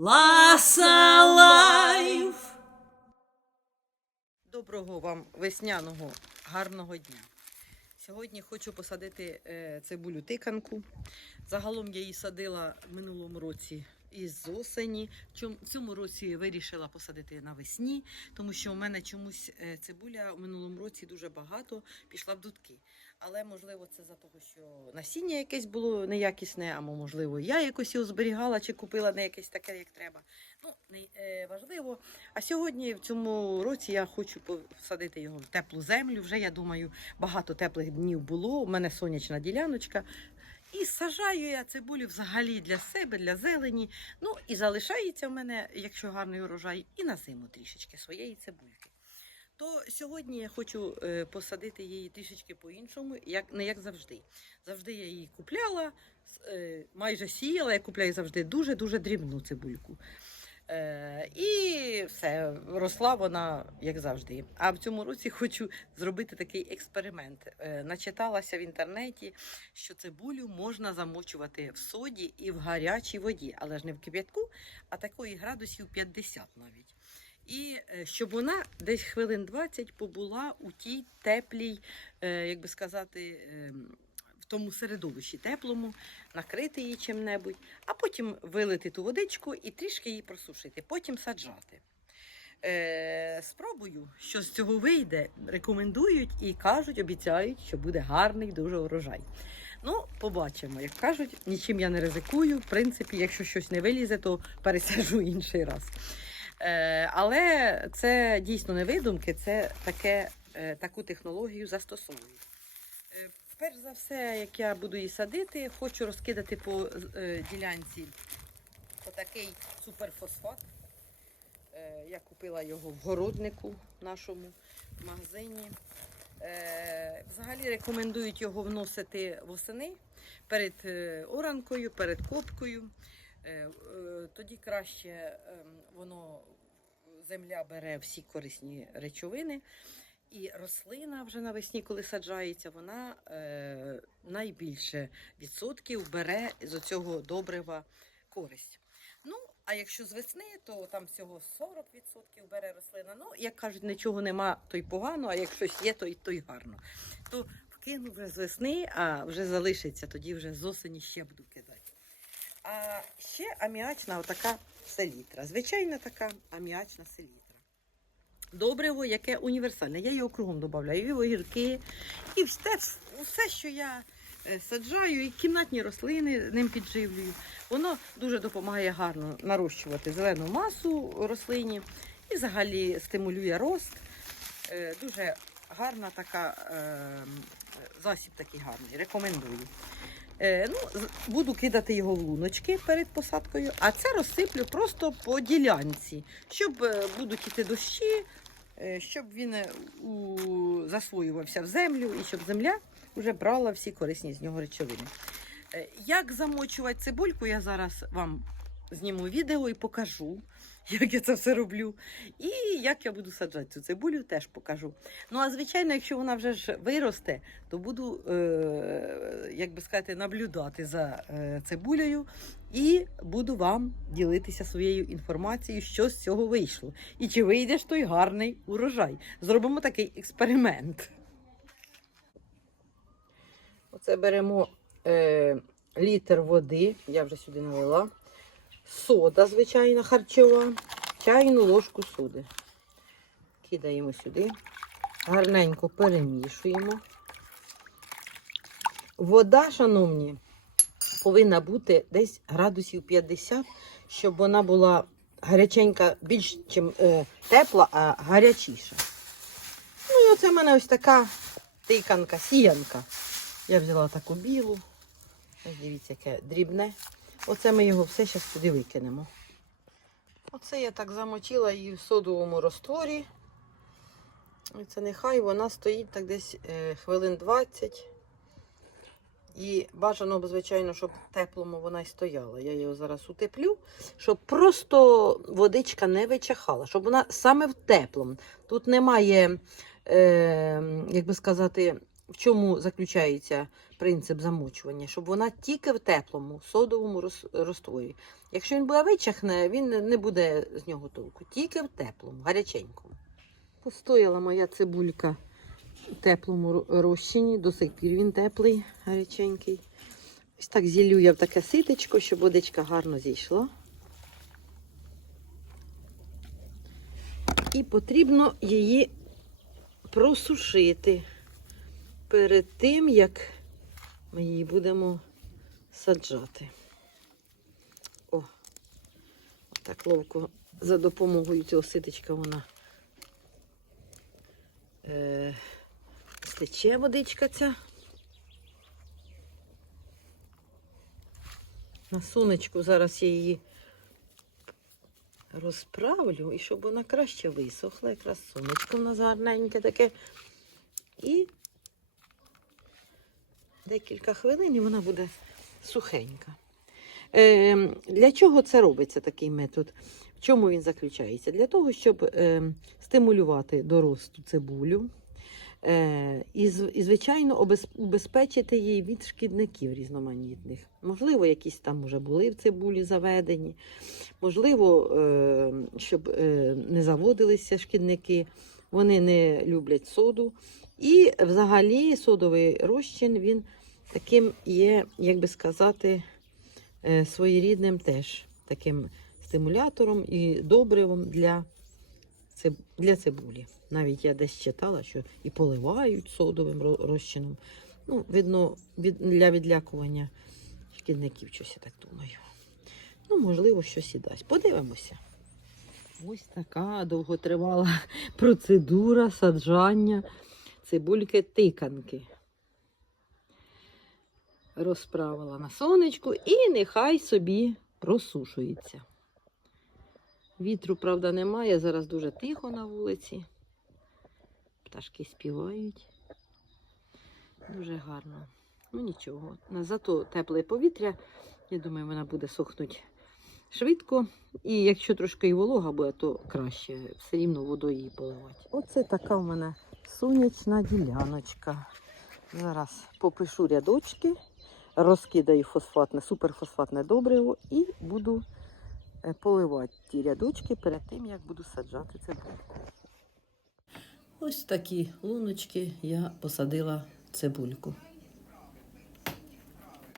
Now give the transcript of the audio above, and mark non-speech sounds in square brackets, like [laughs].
Ласа Лайф. Доброго вам весняного гарного дня. Сьогодні хочу посадити е, цибулю тиканку. Загалом я її садила в минулому році із осені. В цьому році вирішила посадити навесні, тому що у мене чомусь е, цибуля в минулому році дуже багато пішла в дудки. Але можливо це за того, що насіння якесь було неякісне, або можливо я якось його зберігала чи купила не якесь таке, як треба. Ну, не е, важливо. А сьогодні в цьому році я хочу посадити його в теплу землю. Вже я думаю, багато теплих днів було. У мене сонячна діляночка. І сажаю я цибулю взагалі для себе, для зелені. Ну і залишається в мене, якщо гарний урожай, і на зиму трішечки своєї цибульки. То сьогодні я хочу е, посадити її трішечки по-іншому, як не як завжди. Завжди я її купляла, е, майже сіяла. Я купляю завжди дуже дуже дрібну цибульку. Е, і все, росла вона, як завжди. А в цьому році хочу зробити такий експеримент. Е, начиталася в інтернеті, що цибулю можна замочувати в соді і в гарячій воді, але ж не в кип'ятку, а такої градусів 50 навіть. І е, щоб вона десь хвилин 20 побула у тій теплій, як би сказати, ем, тому середовищі теплому, накрити її чим-небудь, а потім вилити ту водичку і трішки її просушити, потім саджати. Е, спробую, що з цього вийде. Рекомендують і кажуть, обіцяють, що буде гарний дуже урожай. Ну, побачимо. Як кажуть, нічим я не ризикую. В принципі, якщо щось не вилізе, то пересаджу [laughs] інший раз. Е, але це дійсно не видумки, це таке, е, таку технологію застосовують. Перш за все, як я буду її садити, хочу розкидати по е, ділянці отакий суперфосфат. Е, я купила його в городнику нашому магазині. Е, взагалі рекомендують його вносити восени перед оранкою, перед копкою. Тоді краще е, воно земля бере всі корисні речовини. І рослина вже навесні, коли саджається, вона е, найбільше відсотків бере з цього добрива користь. Ну, а якщо з весни, то там всього 40% бере рослина. Ну, як кажуть, нічого нема, то й погано, а як щось є, то й, то й гарно. То вкину вже з весни, а вже залишиться, тоді вже з осені ще буду кидати. А ще аміачна отака селітра. Звичайна така аміачна селітра. Добриво, яке універсальне. Я його кругом додаю, і огірки, і все, все, що я е, саджаю, і кімнатні рослини ним підживлюю. Воно дуже допомагає гарно нарощувати зелену масу рослині і взагалі стимулює рост. Е, Дуже гарна така е, засіб такий гарний. Рекомендую. Е, ну, буду кидати його в луночки перед посадкою, а це розсиплю просто по ділянці, щоб е, будуть іти дощі, е, щоб він е, у, засвоювався в землю і щоб земля вже брала всі корисні з нього речовини. Як замочувати цибульку, я зараз вам зніму відео і покажу, [laughs] як я це все роблю. І як я буду саджати цю цибулю, теж покажу. Ну, а звичайно, якщо вона вже ж виросте, то буду, е, як би сказати, наблюдати за е, цибулею і буду вам ділитися своєю інформацією, що з цього вийшло. І чи вийде ж той гарний урожай. Зробимо такий експеримент. Оце беремо е, літр води, я вже сюди налила. Сода, звичайна, харчова, чайну ложку соди. Кидаємо сюди, гарненько перемішуємо. Вода, шановні, повинна бути десь градусів 50, щоб вона була гаряченька, більш чим е, тепла, а гарячіша. Ну і оце в мене ось така тиканка, сіянка. Я взяла таку білу. Ось дивіться, яке дрібне. Оце ми його все зараз сюди викинемо. Оце я так замочила її в содовому ростворі. І це нехай вона стоїть так десь е, хвилин 20. І бажано, звичайно, щоб теплому вона й стояла. Я його зараз утеплю, щоб просто водичка не вичахала, щоб вона саме в теплому. Тут немає, е, як би сказати, в чому заключається принцип замочування? Щоб вона тільки в теплому содовому роз- розтворі. Якщо він буде вичахне, він не буде з нього толку. Тільки в теплому, гаряченькому. Постояла моя цибулька у теплому розчині, до сих пір він теплий, гаряченький. Ось так зілю я в таке ситечко, щоб водичка гарно зійшла. І потрібно її просушити перед тим, як ми її будемо саджати. О, так ловко за допомогою цього ситечка вона е, стече водичка ця. На сонечку зараз я її розправлю, і щоб вона краще висохла, якраз сонечко в нас гарненьке таке. І декілька хвилин і вона буде сухенька. Е, для чого це робиться такий метод? В чому він заключається? Для того, щоб е, стимулювати до росту цибулю е, і, і, звичайно, убезпечити її від шкідників різноманітних. Можливо, якісь там вже були в цибулі заведені, можливо, е, щоб е, не заводилися шкідники, вони не люблять соду. І взагалі содовий розчин він таким є, як би сказати, е, своєрідним теж таким стимулятором і добривом для, для цибулі. Навіть я десь читала, що і поливають содовим розчином. Ну, видно, від, для відлякування шкідників, щось я так думаю. Ну, можливо, щось і дасть. Подивимося. Ось така довготривала [laughs] процедура саджання цибульки тиканки. Розправила на сонечку і нехай собі просушується. Вітру, правда, немає, зараз дуже тихо на вулиці. Пташки співають. Дуже гарно. Ну нічого. Зато тепле повітря. Я думаю, вона буде сохнути швидко. І якщо трошки і волога буде, то краще все рівно водою її поливати. Оце така в мене сонячна діляночка. Зараз попишу рядочки, розкидаю фосфатне, суперфосфатне добриво і буду е, поливати ті рядочки перед тим, як буду саджати цибульку. Ось такі луночки я посадила цибульку.